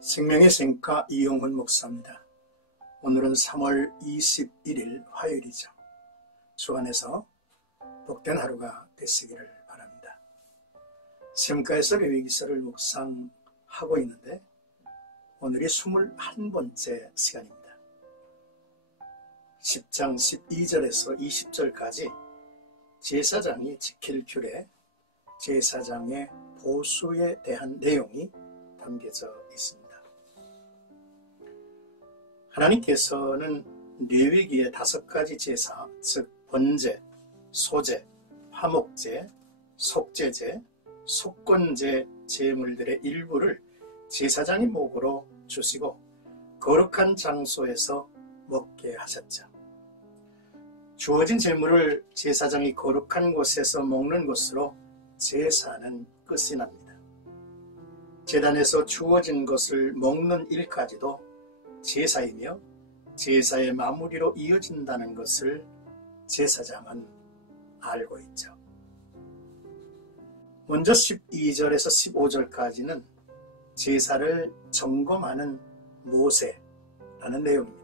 생명의 생가 이용훈 목사입니다. 오늘은 3월 21일 화요일이죠. 주 안에서 복된 하루가 되시기를 바랍니다. 시험가에서 레위기서를 묵상하고 있는데 오늘이 21번째 시간입니다. 10장 12절에서 20절까지 제사장이 지킬 규례, 제사장의 보수에 대한 내용이 담겨져 있습니다. 하나님께서는 레위기의 5가지 제사, 즉 번제, 소제, 화목제, 속죄제, 속건제 제물들의 일부를 제사장의 목으로 주시고 거룩한 장소에서 먹게 하셨죠. 주어진 제물을 제사장이 거룩한 곳에서 먹는 것으로 제사는 끝이 납니다. 제단에서 주어진 것을 먹는 일까지도 제사이며 제사의 마무리로 이어진다는 것을 제사장은 알고 있죠. 먼저 12절에서 15절까지는 제사를 점검하는 모세라는 내용입니다.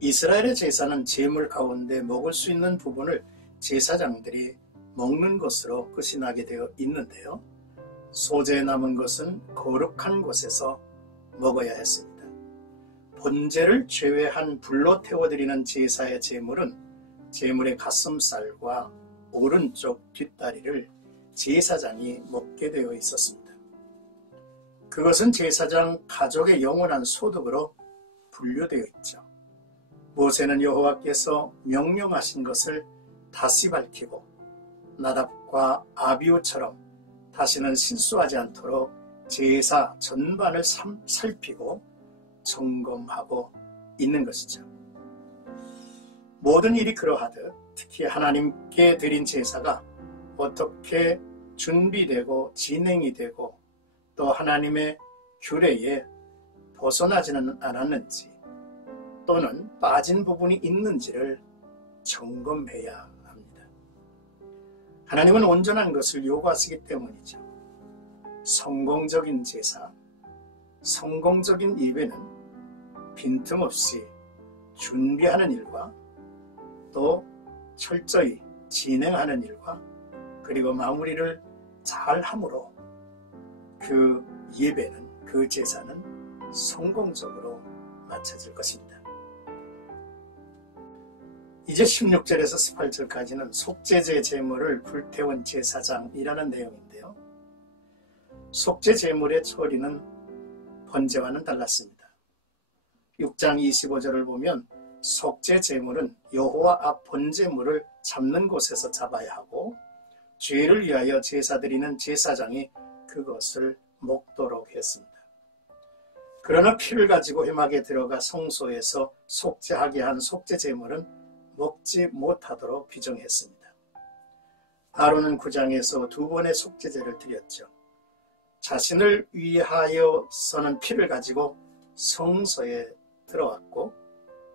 이스라엘의 제사는 제물 가운데 먹을 수 있는 부분을 제사장들이 먹는 것으로 끝이 나게 되어 있는데요. 소제에 남은 것은 거룩한 곳에서 먹어야 했습니다. 번제를 제외한 불로 태워드리는 제사의 제물은 제물의 가슴살과 오른쪽 뒷다리를 제사장이 먹게 되어 있었습니다. 그것은 제사장 가족의 영원한 소득으로 분류되어 있죠. 모세는 여호와께서 명령하신 것을 다시 밝히고 나답과 아비후처럼 다시는 실수하지 않도록 제사 전반을 살피고 점검하고 있는 것이죠. 모든 일이 그러하듯 특히 하나님께 드린 제사가 어떻게 준비되고 진행이 되고 또 하나님의 규례에 벗어나지는 않았는지 또는 빠진 부분이 있는지를 점검해야 합니다. 하나님은 온전한 것을 요구하시기 때문이죠. 성공적인 제사, 성공적인 예배는 빈틈없이 준비하는 일과 또 철저히 진행하는 일과 그리고 마무리를 잘함으로 그 예배는, 그 제사는 성공적으로 마쳐질 것입니다. 이제 16절에서 18절까지는 속죄제 제물을 불태운 제사장이라는 내용인데요. 속죄 제물의 처리는 번제와는 달랐습니다. 6장 25절을 보면 속죄 제물은 여호와 앞 번제물을 잡는 곳에서 잡아야 하고 죄를 위하여 제사 드리는 제사장이 그것을 먹도록 했습니다. 그러나 피를 가지고 회막에 들어가 성소에서 속죄하게 한 속죄 제물은 먹지 못하도록 규정했습니다. 아론은 9장에서 2번의 속죄제를 드렸죠. 자신을 위하여서는 피를 가지고 성소에 들어왔고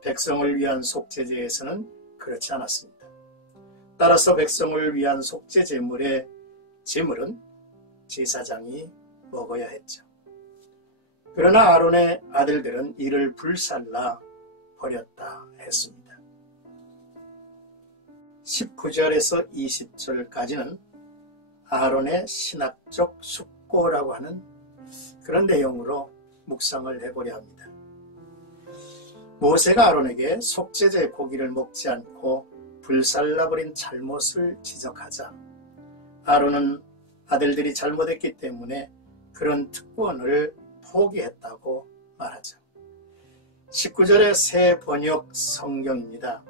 백성을 위한 속죄제에서는 그렇지 않았습니다. 따라서 백성을 위한 속죄제물의 제물은 제사장이 먹어야 했죠. 그러나 아론의 아들들은 이를 불살라 버렸다 했습니다. 19절에서 20절까지는 아론의 신학적 숙고라고 하는 그런 내용으로 묵상을 해보려 합니다. 모세가 아론에게 속죄제 고기를 먹지 않고 불살라버린 잘못을 지적하자 아론은 아들들이 잘못했기 때문에 그런 특권을 포기했다고 말하죠. 19절의 새 번역 성경입니다.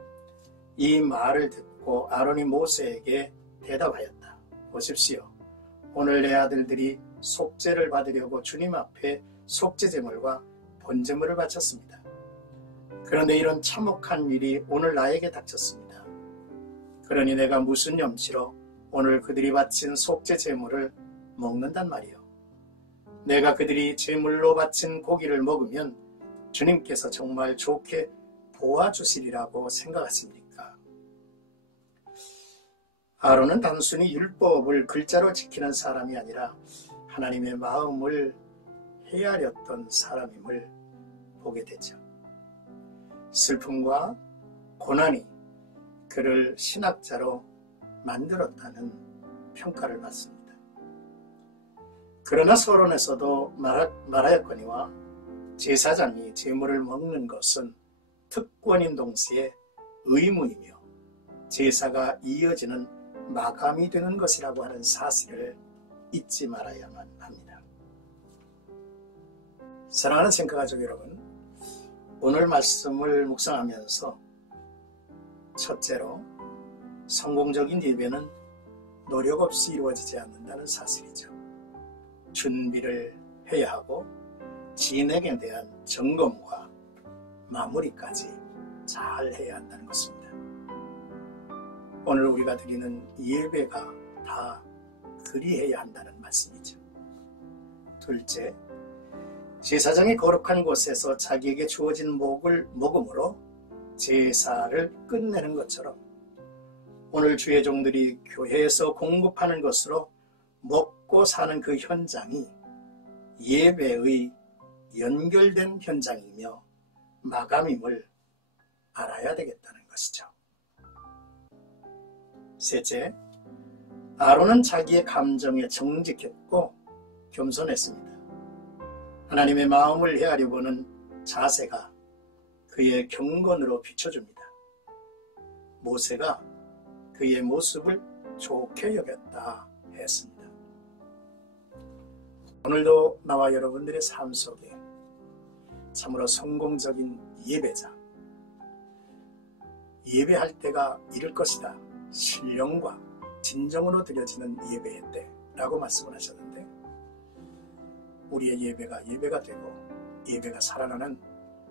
이 말을 듣고 아론이 모세에게 대답하였다. 보십시오. 오늘 내 아들들이 속죄를 받으려고 주님 앞에 속죄제물과 번제물을 바쳤습니다. 그런데 이런 참혹한 일이 오늘 나에게 닥쳤습니다. 그러니 내가 무슨 염치로 오늘 그들이 바친 속죄제물을 먹는단 말이요. 내가 그들이 제물로 바친 고기를 먹으면 주님께서 정말 좋게 도와주시리라고 생각하십니까? 아론은 단순히 율법을 글자로 지키는 사람이 아니라 하나님의 마음을 헤아렸던 사람임을 보게 되죠. 슬픔과 고난이 그를 신학자로 만들었다는 평가를 받습니다. 그러나 서론에서도 말하였거니와 제사장이 제물을 먹는 것은 특권인 동시에 의무이며 제사가 이어지는 마감이 되는 것이라고 하는 사실을 잊지 말아야만 합니다. 사랑하는 생각가족 여러분, 오늘 말씀을 묵상하면서 첫째로 성공적인 예배는 노력 없이 이루어지지 않는다는 사실이죠. 준비를 해야 하고 진행에 대한 점검과 마무리까지 잘 해야 한다는 것입니다. 오늘 우리가 드리는 예배가 다 그리해야 한다는 말씀이죠. 둘째, 제사장이 거룩한 곳에서 자기에게 주어진 목을 먹음으로 제사를 끝내는 것처럼 오늘 주의 종들이 교회에서 공급하는 것으로 먹고 사는 그 현장이 예배의 연결된 현장이며 마감임을 알아야 되겠다는 것이죠. 셋째, 아론은 자기의 감정에 정직했고 겸손했습니다. 하나님의 마음을 헤아려 보는 자세가 그의 경건으로 비춰줍니다. 모세가 그의 모습을 좋게 여겼다 했습니다. 오늘도 나와 여러분들의 삶 속에 참으로 성공적인 예배자, 예배할 때가 이를 것이다, 신령과 진정으로 드려지는 예배의 때라고 말씀을 하셨는데, 우리의 예배가 되고 예배가 살아나는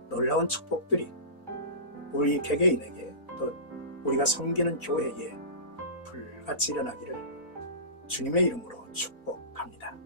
놀라운 축복들이 우리 개개인에게 또 우리가 섬기는 교회에 불같이 일어나기를 주님의 이름으로 축복합니다.